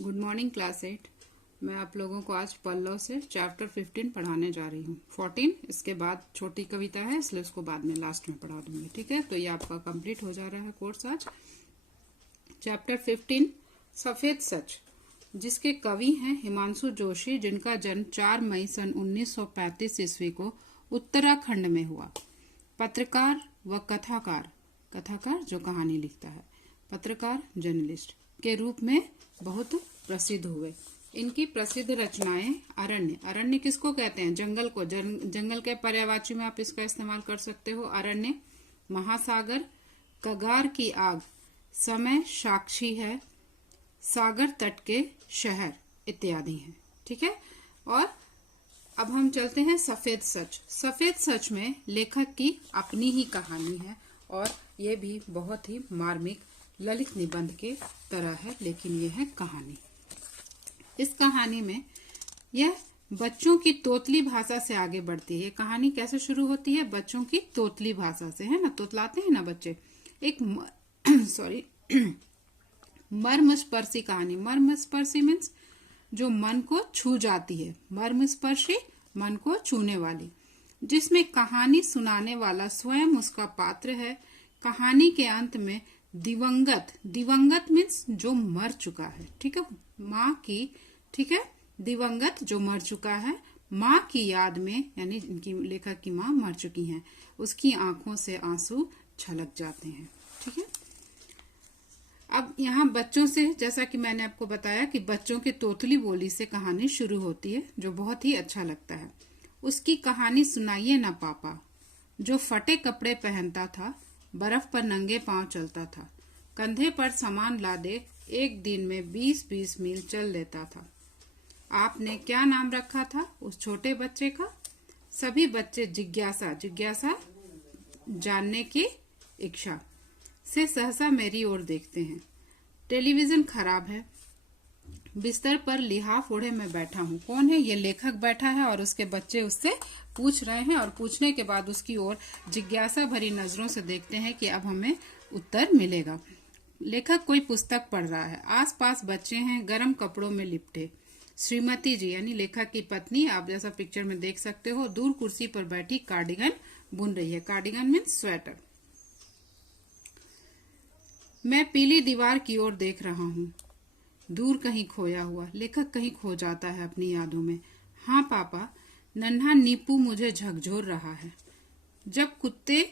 Good morning class 8। मैं आप लोगों को आज पल्लव से चैप्टर 15 पढ़ाने जा रही हूँ। 14 इसके बाद छोटी कविता है, इसलिए उसको बाद में लास्ट में पढ़ा दूंगी। ठीक है, तो ये आपका कंप्लीट हो जा रहा है कोर्स आज। चैप्टर 15 सफेद सच, जिसके कवि हैं हिमांशु जोशी, जिनका जन्म 4 मई सन 1935 ईस्वी को उत्तराखंड में हुआ। पत्रकार व कथाकार जो कहानी लिखता है, पत्रकार जर्नलिस्ट के रूप में बहुत प्रसिद्ध हुए। इनकी प्रसिद्ध रचनाएं अरण्य किसको कहते हैं? जंगल को। जंगल के पर्यायवाची में आप इसका इस्तेमाल कर सकते हो। अरण्य, महासागर, कगार की आग, समय साक्षी है, सागर तट के शहर इत्यादि हैं। ठीक है, और अब हम चलते हैं सफेद सच। सफेद सच में लेखक की अपनी ही कहानी है और ये भी बहुत ही मार्मिक ललित निबंध के तरह है, लेकिन यह है कहानी। इस कहानी में यह बच्चों की तोतली भाषा से आगे बढ़ती है। ये कहानी कैसे शुरू होती है? बच्चों की तोतली भाषा से, है ना, तोतलाते हैं ना बच्चे। एक मर्मस्पर्शी कहानी। मर्मस्पर्शी मीन्स जो मन को छू जाती है, मर्मस्पर्शी मन को छूने वाली, जिसमें कहानी सुनाने वाला स्वयं उसका पात्र है। कहानी के अंत में दिवंगत मीन्स जो मर चुका है, ठीक है, माँ की, ठीक है, दिवंगत जो मर चुका है, माँ की याद में, यानी इनकी लेखक की माँ मर चुकी हैं, उसकी आंखों से आंसू छलक जाते हैं। ठीक है, अब यहाँ बच्चों से, जैसा कि मैंने आपको बताया कि बच्चों की तोतली बोली से कहानी शुरू होती है, जो बहुत ही अच्छा लगता है। उसकी कहानी सुनाइए ना पापा, जो फटे कपड़े पहनता था, बर्फ पर नंगे पांव चलता था, कंधे पर सामान लादे एक दिन में 20-20 मील चल लेता था। आपने क्या नाम रखा था उस छोटे बच्चे का? सभी बच्चे जिज्ञासा जानने की इच्छा से सहसा मेरी ओर देखते हैं। टेलीविजन खराब है, बिस्तर पर लिहाफ ओढ़े मैं बैठा हूँ। कौन है? ये लेखक बैठा है और उसके बच्चे उससे पूछ रहे हैं, और पूछने के बाद उसकी ओर जिज्ञासा भरी नजरों से देखते हैं कि अब हमें उत्तर मिलेगा। लेखक कोई पुस्तक पढ़ रहा है। आसपास बच्चे हैं गर्म कपड़ों में लिपटे। श्रीमती जी यानी लेखक की पत्नी, आप जैसा पिक्चर में देख सकते हो, दूर कुर्सी पर बैठी कार्डिगन बुन रही है। Cardigan means sweater. मैं पीली दीवार की ओर देख रहा हूँ, दूर कहीं खोया हुआ। लेखक कहीं खो जाता है अपनी यादों में। हाँ पापा, नन्हा नीपू मुझे झकझोर रहा है। जब कुत्ते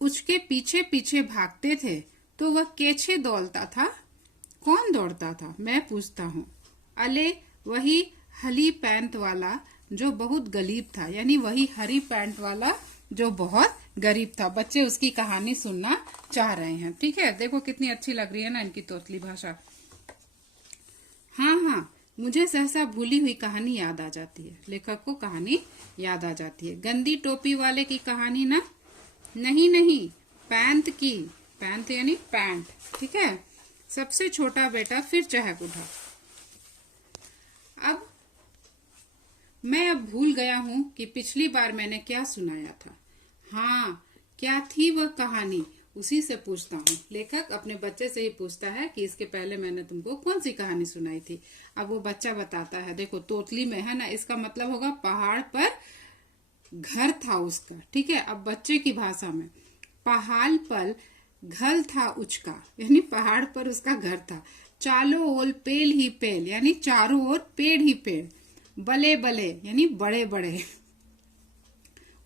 उसके पीछे पीछे भागते थे तो वह कैसे दौड़ता था? कौन दौड़ता था? मैं पूछता हूँ। अले वही हली पैंट वाला जो बहुत गरीब था, यानी वही हरी पैंट वाला जो बहुत गरीब था। बच्चे उसकी कहानी सुनना चाह रहे हैं। ठीक है, देखो कितनी अच्छी लग रही है ना इनकी तोतली भाषा। हाँ, मुझे सहसा भूली हुई कहानी याद आ जाती है। लेखक को कहानी याद आ जाती है। गंदी टोपी वाले की कहानी ना? नहीं, पैंट की। पैंट यानी पैंट। ठीक है, सबसे छोटा बेटा फिर चहक उठा। मैं अब भूल गया हूँ कि पिछली बार मैंने क्या सुनाया था। हाँ, क्या थी वह कहानी? उसी से पूछता हूँ। लेखक अपने बच्चे से ही पूछता है कि इसके पहले मैंने तुमको कौन सी कहानी सुनाई थी। अब वो बच्चा बताता है। देखो तोतली में है ना, इसका मतलब होगा पहाड़ पर घर था उसका। ठीक है, अब बच्चे की भाषा में, पहाड़ पर घर था उसका, यानी पहाड़ पर उसका घर था। चारों ओर पेड़ ही पेड़, यानी चारों ओर पेड़ ही पेड़। बले बले यानी बड़े बड़े।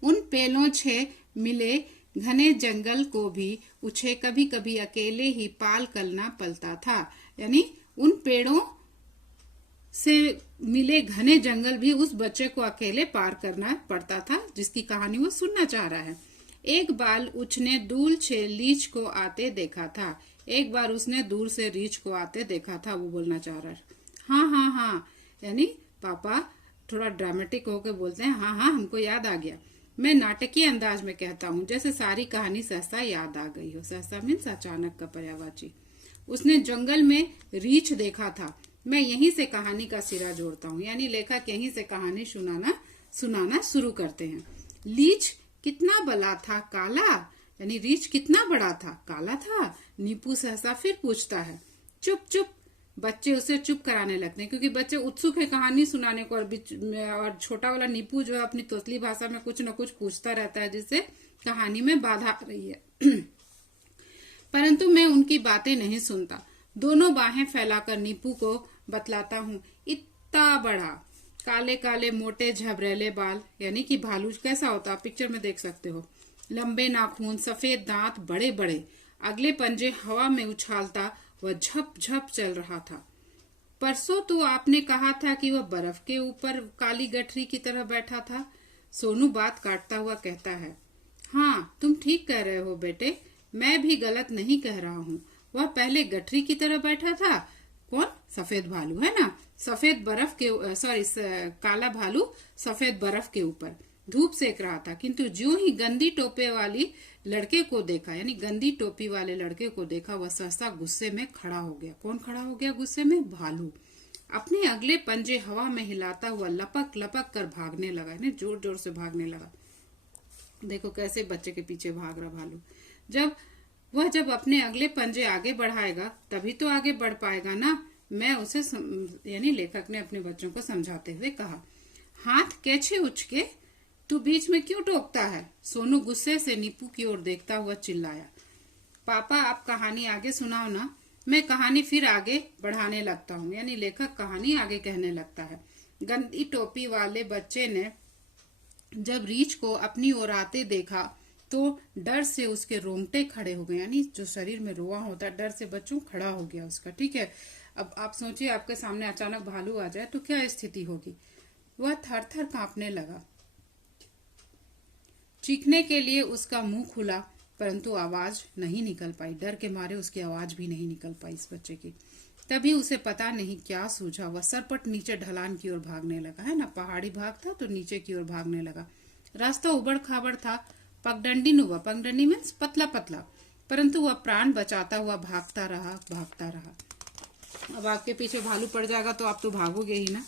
उन पेड़ों से मिले घने जंगल को भी उसे कभी कभी अकेले ही पार करना पड़ता था, यानी उन पेड़ों से मिले घने जंगल भी उस बच्चे को अकेले पार करना पड़ता था, जिसकी कहानी वो सुनना चाह रहा है। एक बार उसने दूर से रीछ को आते देखा था। एक बार उसने दूर से रीछ को आते देखा था, वो बोलना चाह रहा है। हाँ, यानी पापा थोड़ा ड्रामेटिक होकर बोलते हैं, हाँ, हमको याद आ गया। मैं नाटकीय अंदाज में कहता हूँ, जैसे सारी कहानी सहसा याद आ गई हो। सहसा मीन्स अचानक का पर्यायवाची। उसने जंगल में रीछ देखा था। मैं यहीं से कहानी का सिरा जोड़ता हूँ, यानी लेखक यहीं से कहानी सुनाना शुरू करते हैं। रीछ कितना बड़ा था? काला, यानी रीछ कितना बड़ा था? काला था। नीपू सहसा फिर पूछता है। चुप, बच्चे उसे चुप कराने लगते हैं, क्योंकि बच्चे उत्सुक है कहानी सुनाने को, और छोटा वाला नीपू जो है अपनी तोतली भाषा में कुछ न कुछ पूछता रहता है, जिससे कहानी में बाधा आ रही है। परंतु मैं उनकी बातें नहीं सुनता। दोनों बाहें फैलाकर नीपू को बतलाता हूँ। इतना बड़ा, काले काले मोटे झबरेले बाल, यानी कि भालू कैसा होता है पिक्चर में देख सकते हो, लंबे नाखून, सफेद दांत, बड़े बड़े, अगले पंजे हवा में उछालता वह झप झप चल रहा था। परसों तो आपने कहा था कि वह बर्फ के ऊपर काली गठरी की तरह बैठा था। सोनू बात काटता हुआ कहता है, हाँ तुम ठीक कह रहे हो बेटे, मैं भी गलत नहीं कह रहा हूँ। वह पहले गठरी की तरह बैठा था। कौन? सफेद भालू, है ना। सफेद बर्फ के काला भालू सफेद बर्फ के ऊपर धूप सेक रहा था, किंतु ज्यों ही गंदी टोपी वाली लड़के को देखा, यानी गंदी टोपी वाले लड़के को देखा, वह सहसा गुस्से में खड़ा हो गया। कौन खड़ा हो गया गुस्से में? भालू। अपने अगले पंजे हवा में हिलाता हुआ लपक लपक कर भागने लगा, यानी जोर जोर से भागने लगा। देखो कैसे बच्चे के पीछे भाग रहा भालू। जब अपने अगले पंजे आगे बढ़ाएगा तभी तो आगे बढ़ पाएगा ना। मैं उसे यानी लेखक ने अपने बच्चों को समझाते हुए कहा, हाथ कैसे उचके, तू बीच में क्यों टोकता है? सोनू गुस्से से नीपू की ओर देखता हुआ चिल्लाया। पापा आप कहानी आगे सुनाओ ना। मैं कहानी फिर आगे बढ़ाने लगता हूँ, यानी लेखक कहानी आगे कहने लगता है। गंदी टोपी वाले बच्चे ने जब रीछ को अपनी ओर आते देखा तो डर से उसके रोंगटे खड़े हो गए, यानी जो शरीर में रोआ होता है, डर से बच्चों खड़ा हो गया उसका। ठीक है, अब आप सोचिए आपके सामने अचानक भालू आ जाए तो क्या स्थिति होगी। वह थर थर कांपने लगा। चीखने के लिए उसका मुंह खुला, परंतु आवाज नहीं निकल पाई। डर के मारे उसकी आवाज भी नहीं निकल पाई इस बच्चे की। तभी उसे पता नहीं क्या सूझा, वह सरपट नीचे ढलान की ओर भागने लगा, है ना। पहाड़ी भाग था तो नीचे की ओर भागने लगा। रास्ता उबड़ खाबड़ था, पगडंडी नुमा, पगडंडी मीन्स पतला पतला, परंतु वह प्राण बचाता हुआ भागता रहा। अब आपके पीछे भालू पड़ जाएगा तो आप तो भागोगे ही ना।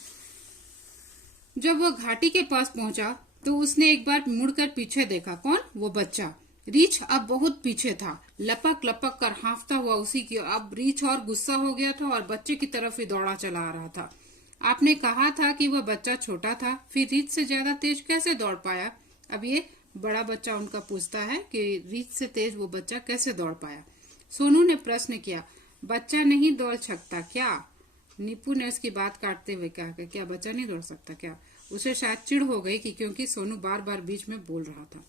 जब वह घाटी के पास पहुंचा तो उसने एक बार मुड़कर पीछे देखा। कौन? वो बच्चा। रीछ अब बहुत पीछे था, लपक लपक कर हाँफता हुआ उसी की। अब रीछ और गुस्सा हो गया था और बच्चे की तरफ ही दौड़ा चला आ रहा था। आपने कहा था कि वह बच्चा छोटा था, फिर रीछ से ज्यादा तेज कैसे दौड़ पाया? अब ये बड़ा बच्चा उनका पूछता है कि रीछ से तेज वो बच्चा कैसे दौड़ पाया। सोनू ने प्रश्न किया, बच्चा नहीं दौड़ सकता क्या? नीपू ने उसकी बात काटते हुए कहा, क्या बच्चा नहीं दौड़ सकता क्या? उसे शायद चिढ़ हो गई कि क्योंकि सोनू बार बार बीच में बोल रहा था।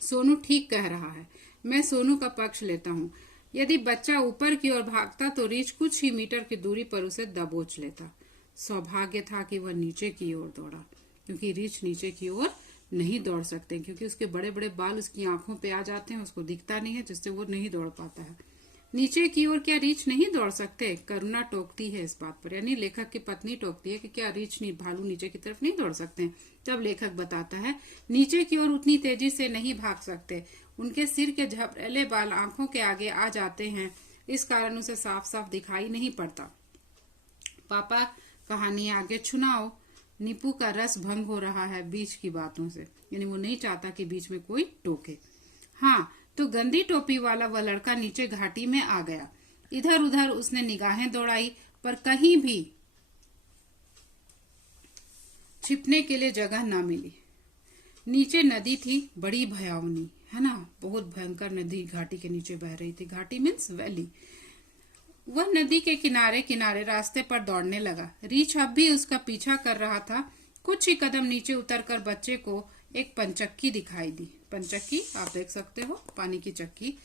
सोनू ठीक कह रहा है, मैं सोनू का पक्ष लेता हूँ। यदि बच्चा ऊपर की ओर भागता तो रीछ कुछ ही मीटर की दूरी पर उसे दबोच लेता। सौभाग्य था कि वह नीचे की ओर दौड़ा, क्योंकि रीछ नीचे की ओर नहीं दौड़ सकते, क्योंकि उसके बड़े बड़े बाल उसकी आंखों पे आ जाते हैं, उसको दिखता नहीं है, जिससे वो नहीं दौड़ पाता है। नीचे की ओर क्या रीछ नहीं दौड़ सकते? करुणा टोकती है इस बात पर, यानी लेखक की पत्नी टोकती है कि क्या रीछ नहीं, भालू नीचे की तरफ नहीं दौड़ सकते? तब लेखक बताता है, नीचे की ओर उतनी तेजी से नहीं भाग सकते, उनके सिर के झबरेले बाल आंखों के आगे आ जाते हैं, इस कारण उसे साफ साफ दिखाई नहीं पड़ता। पापा कहानी आगे सुनाओ। नीपू का रस भंग हो रहा है बीच की बातों से, यानी वो नहीं चाहता कि बीच में कोई टोके। हाँ, तो गंदी टोपी वाला वह लड़का नीचे घाटी में आ गया। इधर उधर उसने निगाहें दौड़ाई, पर कहीं भी छिपने के लिए जगह ना मिली। नीचे नदी थी, बड़ी भयावनी, है ना, बहुत भयंकर नदी घाटी के नीचे बह रही थी। घाटी मीन्स वैली। वह नदी के किनारे किनारे रास्ते पर दौड़ने लगा। रीछ अब भी उसका पीछा कर रहा था। कुछ ही कदम नीचे उतरकर बच्चे को एक पंचक्की दिखाई दी। पंचक्की आप देख सकते हो, पानी की चक्की।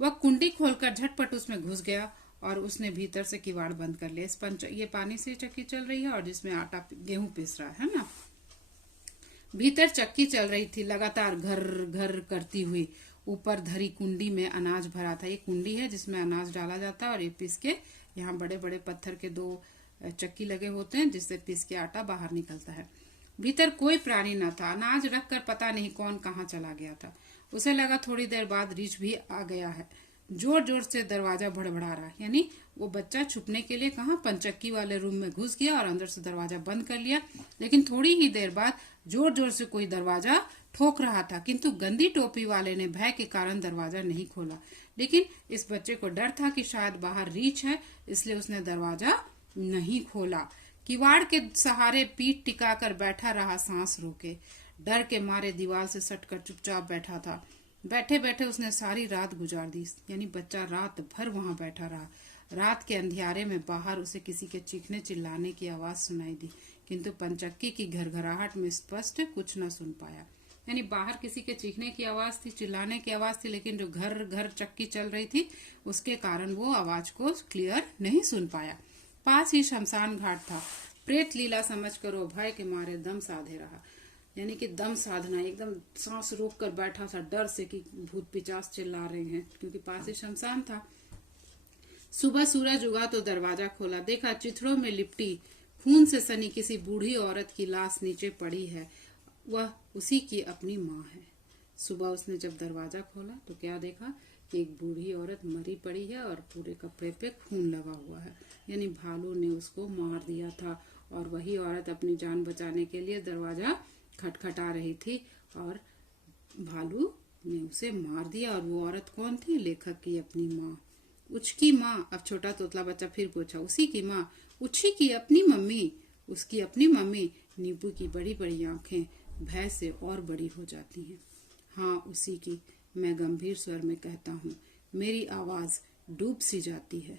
वह कुंडी खोलकर झटपट उसमें घुस गया और उसने भीतर से किवाड़ बंद कर लिया। ये पानी से चक्की चल रही है और जिसमें आटा गेहूं पिस रहा है ना। भीतर चक्की चल रही थी, लगातार घर घर करती हुई। ऊपर धरी कुंडी में अनाज भरा था। ये कुंडी है जिसमें अनाज डाला जाता है और ये पीस के, यहाँ बड़े बड़े पत्थर के 2 चक्की लगे होते हैं जिससे पीस के आटा बाहर निकलता है। भीतर कोई प्राणी न था। अनाज रखकर पता नहीं कौन कहाँ चला गया था। उसे लगा थोड़ी देर बाद रीछ भी आ गया है। जोर जोर से दरवाजा भड़बड़ा रहा, यानी वो बच्चा छुपने के लिए कहाँ, पंचक्की वाले रूम में घुस गया और अंदर से दरवाजा बंद कर लिया। लेकिन थोड़ी ही देर बाद जोर जोर से कोई दरवाजा ठोक रहा था, किंतु गंदी टोपी वाले ने भय के कारण दरवाजा नहीं खोला। लेकिन इस बच्चे को डर था कि शायद बाहर रीछ है, इसलिए उसने दरवाजा नहीं खोला। किवाड़ के सहारे पीठ टिकाकर बैठा रहा, सांस रोके। डर के मारे दीवार से सटकर चुपचाप बैठा था। बैठे बैठे उसने सारी रात गुजार दी, यानी बच्चा रात भर वहां बैठा रहा। रात के अंधियारे में बाहर उसे किसी के चीखने चिल्लाने की आवाज सुनाई दी, किंतु पंचक्की की घरघराहट में स्पष्ट कुछ न सुन पाया। यानी बाहर किसी के चीखने की आवाज थी, चिल्लाने की आवाज थी, लेकिन जो घर घर चक्की चल रही थी उसके कारण वो आवाज को क्लियर नहीं सुन पाया। पास ही शमशान घाट था। प्रेत लीला समझकर वो भय के मारे दम साधे रहा, यानी कि दम साधना, एकदम सांस रोक कर बैठा था डर से कि भूत पिचास चिल्ला रहे हैं, क्योंकि पास ही शमशान था। सुबह सूरज उगा तो दरवाजा खोला, देखा चिथड़ों में लिपटी खून से सनी किसी बूढ़ी औरत की लाश नीचे पड़ी है। वह उसी की अपनी माँ है। सुबह उसने जब दरवाजा खोला तो क्या देखा कि एक बूढ़ी औरत मरी पड़ी है और पूरे कपड़े पे खून लगा हुआ है, यानी भालू ने उसको मार दिया था। और वही औरत अपनी जान बचाने के लिए दरवाजा खटखटा रही थी और भालू ने उसे मार दिया। और वो औरत कौन थी? लेखक की अपनी माँ, उसकी माँ। अब छोटा तोतला बच्चा फिर पूछा, उसी की माँ? उसी की अपनी मम्मी? उसकी अपनी मम्मी? नीपू की बड़ी बड़ी आंखें भय से और बड़ी हो जाती हैं। हाँ, उसी की, मैं गंभीर स्वर में कहता हूँ। मेरी आवाज डूब सी जाती है,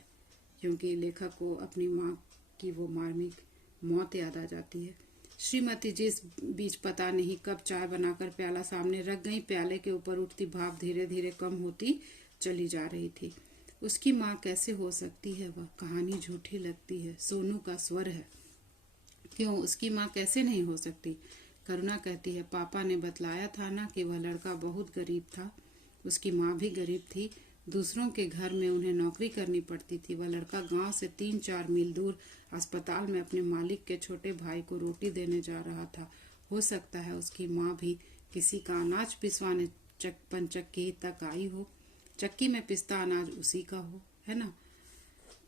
क्योंकि लेखक को अपनी माँ की वो मार्मिक मौत याद आ जाती है। श्रीमती जी इस बीच पता नहीं कब चाय बनाकर प्याला सामने रख गई। प्याले के ऊपर उठती भाप धीरे धीरे कम होती चली जा रही थी। उसकी माँ कैसे हो सकती है? वह कहानी झूठी लगती है। सोनू का स्वर है। क्यों, उसकी माँ कैसे नहीं हो सकती? करुणा कहती है, पापा ने बतलाया था ना कि वह लड़का बहुत गरीब था। उसकी माँ भी गरीब थी। दूसरों के घर में उन्हें नौकरी करनी पड़ती थी। वह लड़का गांव से 3-4 मील दूर अस्पताल में अपने मालिक के छोटे भाई को रोटी देने जा रहा था। हो सकता है उसकी माँ भी किसी का अनाज पिसवाने पंचक्की तक आई हो। चक्की में पिसता अनाज उसी का हो, है ना?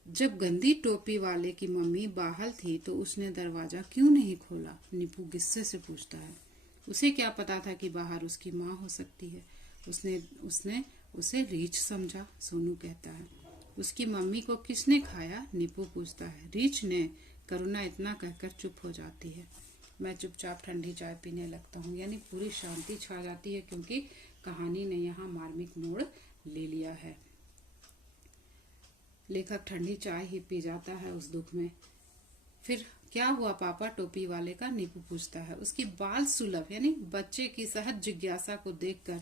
जब गंदी टोपी वाले की मम्मी बाहर थी तो उसने दरवाजा क्यों नहीं खोला? नीपू गुस्से से पूछता है। उसे क्या पता था कि बाहर उसकी माँ हो सकती है? उसने उसे रीछ समझा, सोनू कहता है। उसकी मम्मी को किसने खाया? नीपू पूछता है। रीछ ने। करुणा इतना कहकर चुप हो जाती है। मैं चुपचाप ठंडी चाय पीने लगता हूँ, यानी पूरी शांति छा जाती है, क्योंकि कहानी ने यहाँ मार्मिक मोड़ ले लिया है। लेखक ठंडी चाय ही पी जाता है उस दुख में। फिर क्या हुआ पापा टोपी वाले का? नीपू पूछता है। उसकी बाल सुलभ, यानी बच्चे की सहज जिज्ञासा को देखकर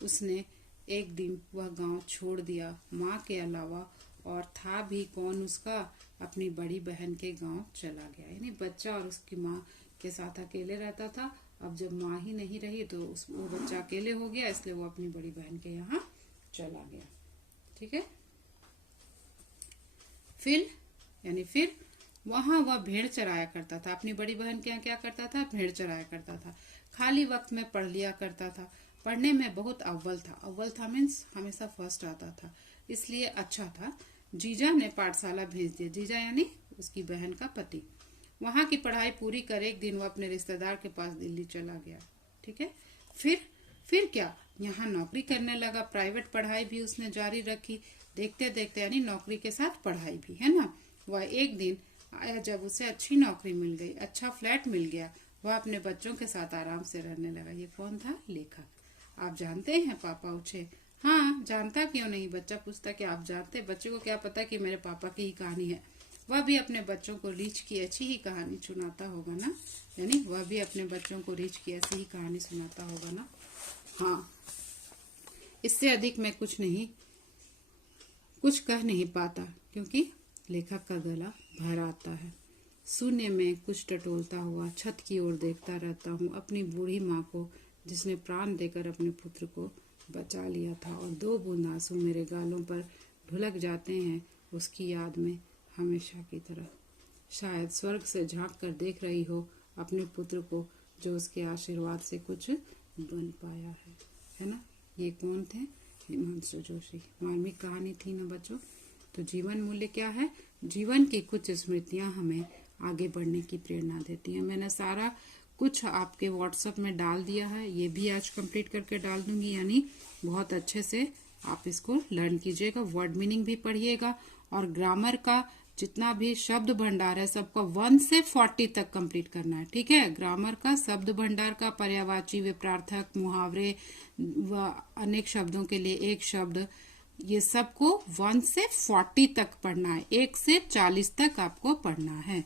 उसने एक दिन वह गांव छोड़ दिया, माँ के अलावा और था भी कौन उसका, अपनी बड़ी बहन के गांव चला गया। यानी बच्चा और उसकी माँ के साथ अकेले रहता था। अब जब माँ ही नहीं रही तो वो बच्चा अकेले हो गया, इसलिए वो अपनी बड़ी बहन के यहाँ चला गया। ठीक है। फिर वहां वह भेड़ चराया करता था। अपनी बड़ी बहन के यहाँ क्या करता था? भेड़ चराया करता था। खाली वक्त में पढ़ लिया करता था। पढ़ने में बहुत अव्वल था मीन्स हमेशा फर्स्ट आता था, इसलिए अच्छा था। जीजा ने पाठशाला भेज दिया। जीजा यानी उसकी बहन का पति। वहां की पढ़ाई पूरी कर एक दिन वो अपने रिश्तेदार के पास दिल्ली चला गया। ठीक है। फिर क्या, यहाँ नौकरी करने लगा। प्राइवेट पढ़ाई भी उसने जारी रखी। देखते देखते, यानी नौकरी के साथ पढ़ाई भी, है ना। वह एक दिन आया जब उसे अच्छी नौकरी मिल गई, अच्छा फ्लैट मिल गया। वह अपने बच्चों के साथ आराम से रहने लगा। ये कौन था? लेखक। आप जानते हैं? पापा पूछे। हाँ, जानता क्यों नहीं? बच्चा पूछता कि आप जानते? बच्चे को क्या पता कि मेरे पापा की ही कहानी है। वह भी अपने बच्चों को रीछ की अच्छी ही कहानी सुनाता होगा ना, यानी वह भी अपने बच्चों को रीछ की ऐसी ही कहानी सुनाता होगा ना। हाँ, इससे अधिक मैं कुछ कह नहीं पाता, क्योंकि लेखक का गला भर आता है। शून्य में कुछ टटोलता हुआ छत की ओर देखता रहता हूँ, अपनी बूढ़ी माँ को, जिसने प्राण देकर अपने पुत्र को बचा लिया था, और 2 बूंद आंसू मेरे गालों पर ढुलक जाते हैं उसकी याद में, हमेशा की तरह। शायद स्वर्ग से झांक कर देख रही हो अपने पुत्र को, जो उसके आशीर्वाद से कुछ बन पाया है ना। ये कौन थे? हिमांशु जोशी। मार्मिक कहानी थी ना बच्चों। तो जीवन मूल्य क्या है? जीवन की कुछ स्मृतियां हमें आगे बढ़ने की प्रेरणा देती हैं। मैंने सारा कुछ आपके व्हाट्सएप में डाल दिया है, ये भी आज कंप्लीट करके डाल दूंगी, यानी बहुत अच्छे से आप इसको लर्न कीजिएगा, वर्ड मीनिंग भी पढ़िएगा और ग्रामर का जितना भी शब्द भंडार है सबका 1 से 40 तक कंप्लीट करना है। ठीक है, ग्रामर का शब्द भंडार का पर्यायवाची, विपरार्थक, मुहावरे व अनेक शब्दों के लिए एक शब्द, ये सबको 1 से 40 तक पढ़ना है। 1 से 40 तक आपको पढ़ना है।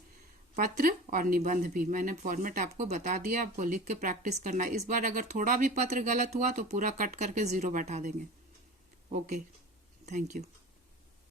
पत्र और निबंध भी मैंने फॉर्मेट आपको बता दिया, आपको लिख के प्रैक्टिस करना है। इस बार अगर थोड़ा भी पत्र गलत हुआ तो पूरा कट करके 0 बैठा देंगे। Okay, thank you.